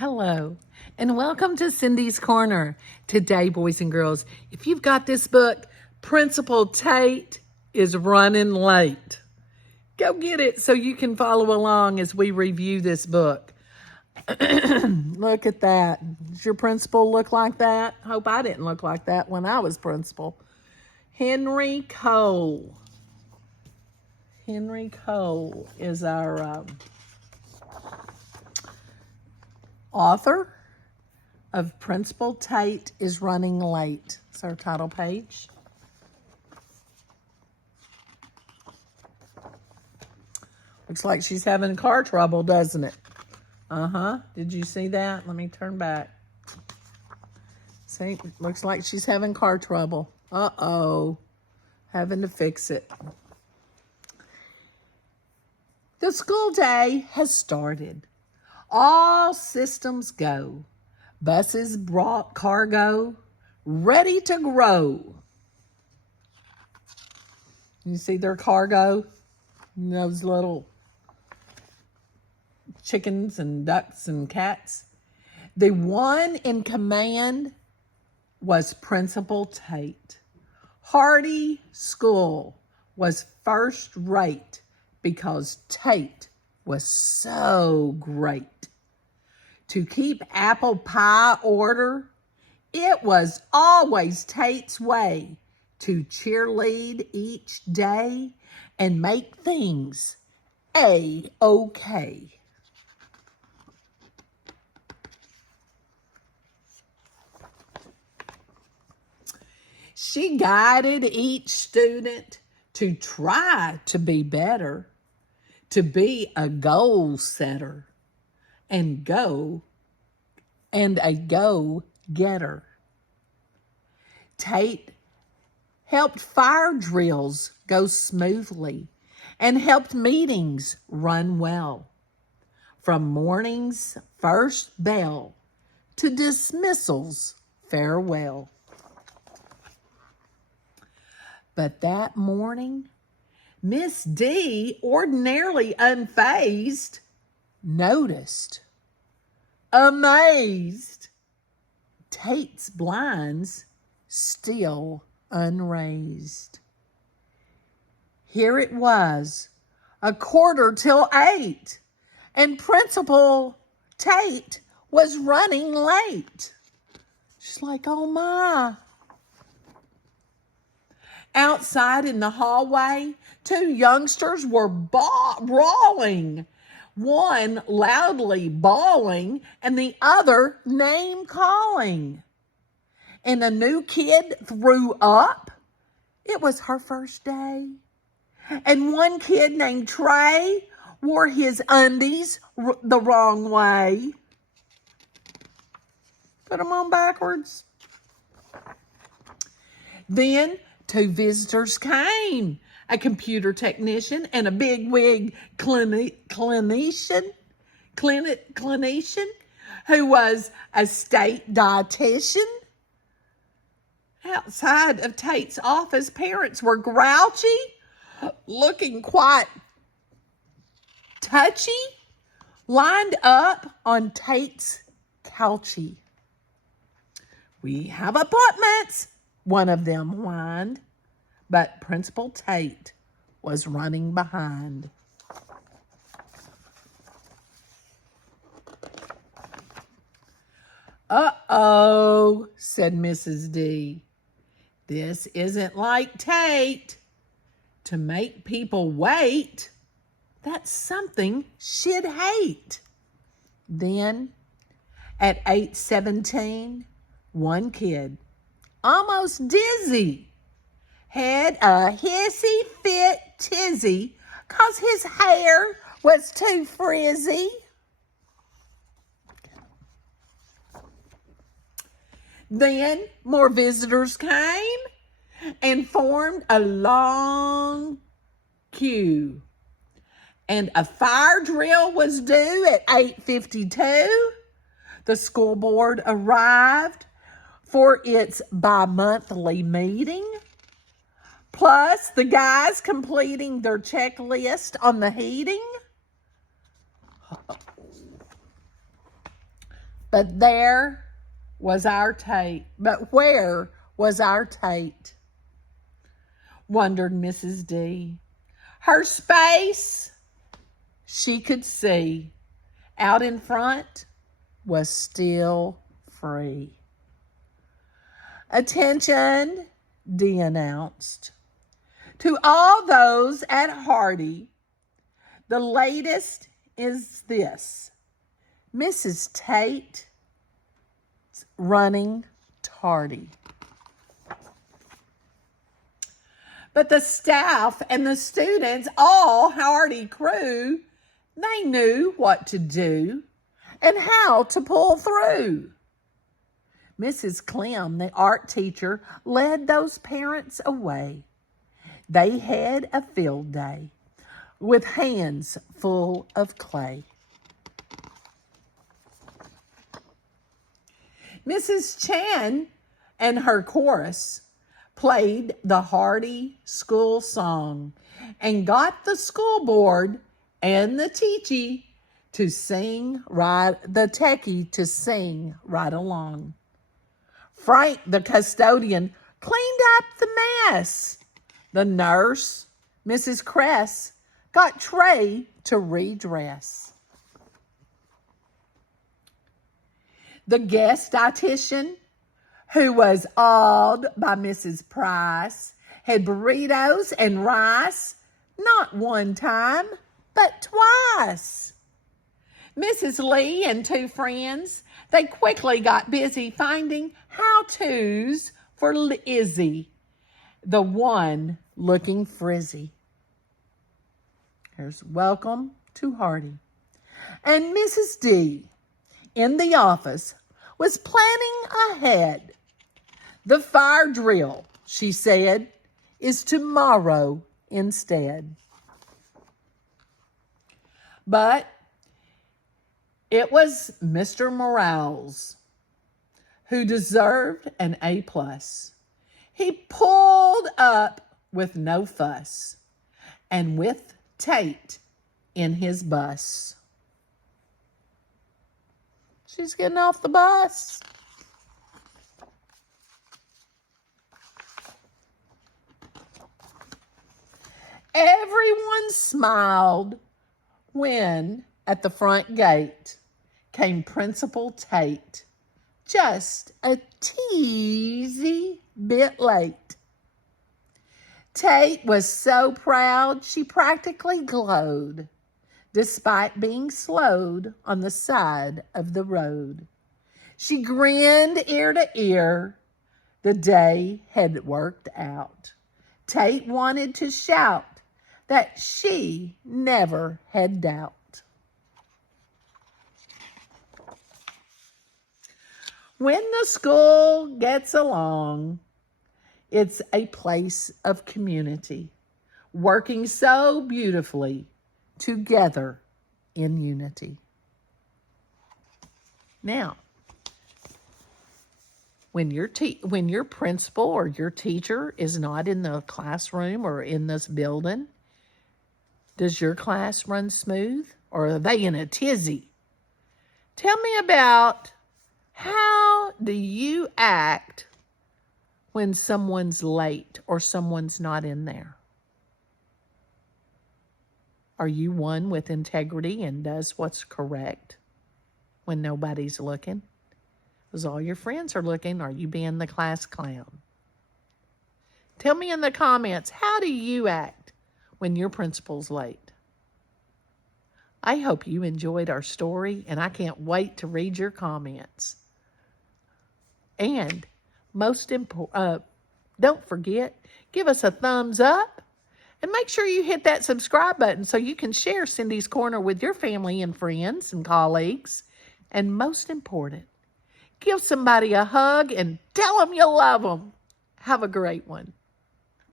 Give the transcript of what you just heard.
Hello, and welcome to Cindy's Corner. Today, boys and girls, if you've got this book, Principal Tate is running late. Go get it so you can follow along as we review this book. Look at that. Does your principal look like that? Hope I didn't look like that when I was principal. Henry Cole. Henry Cole is our author of Principal Tate is Running Late. It's our title page. Looks like she's having car trouble, doesn't it? Did you see that? Let me turn back. See, looks like she's having car trouble. Uh-oh. Having to fix it. The school day has started. All systems go. Buses brought cargo, ready to grow. You see their cargo? Those little chickens and ducks and cats. The one in command was Principal Tate. Hardy School was first rate because Tate was so great. To keep apple pie order, it was always Tate's way to cheerlead each day and make things A-OK. She guided each student to try to be better, to be a goal setter, and a go-getter. Tate helped fire drills go smoothly and helped meetings run well. From morning's first bell to dismissal's farewell. But that morning, Miss D, ordinarily unfazed, noticed, amazed, Tate's blinds still unraised. Here it was, 8:15, and Principal Tate was running late. She's like, oh my. Outside in the hallway, two youngsters were brawling. One loudly bawling and the other name calling. And a new kid threw up. It was her first day. And one kid named Trey wore his undies the wrong way. Put them on backwards. Then two visitors came. A computer technician and a bigwig clinician who was a state dietitian. Outside of Tate's office, parents were grouchy, looking quite touchy, lined up on Tate's couchy. We have appointments, one of them whined. But Principal Tate was running behind. Uh-oh, said Mrs. D. This isn't like Tate. To make people wait, that's something she'd hate. Then, at 8:17, one kid, almost dizzy, had a hissy fit tizzy 'cause his hair was too frizzy. Then more visitors came and formed a long queue. And a fire drill was due at 8:52. The school board arrived for its bi-monthly meeting. Plus, the guys completing their checklist on the heating. But there was our Tate. But where was our Tate? Wondered Mrs. D. Her space she could see out in front was still free. Attention, D announced. To all those at Hardy, the latest is this. Mrs. Tate running tardy. But the staff and the students, all Hardy crew, they knew what to do and how to pull through. Mrs. Clem, the art teacher, led those parents away. They had a field day with hands full of clay. Mrs. Chan and her chorus played the Hardy school song and got the school board and the techie to sing right along. Frank, the custodian, cleaned up the mess. The nurse, Mrs. Cress, got Trey to redress. The guest dietitian, who was awed by Mrs. Price, had burritos and rice, not one time, but twice. Mrs. Lee and two friends, they quickly got busy finding how-tos for Izzy, the one looking frizzy. Here's welcome to Hardy. And Mrs. D, in the office, was planning ahead. The fire drill, she said, is tomorrow instead. But it was Mr. Morales who deserved an A+. He pulled up with no fuss and with Tate in his bus. She's getting off the bus. Everyone smiled when, at the front gate, came Principal Tate, just a teensy bit late. Tate was so proud she practically glowed, despite being slowed on the side of the road. She grinned ear to ear. The day had worked out. Tate wanted to shout that she never had doubt. When the school gets along, it's a place of community, working so beautifully together in unity. Now, when your principal or your teacher is not in the classroom or in this building, does your class run smooth, or are they in a tizzy? Tell me about how do you act when someone's late or someone's not in there? Are you one with integrity and does what's correct when nobody's looking? Because all your friends are looking, are you being the class clown? Tell me in the comments, how do you act when your principal's late? I hope you enjoyed our story, and I can't wait to read your comments. And most important, don't forget, give us a thumbs up and make sure you hit that subscribe button so you can share Cindy's Corner with your family and friends and colleagues. And most important, give somebody a hug and tell them you love them. Have a great one.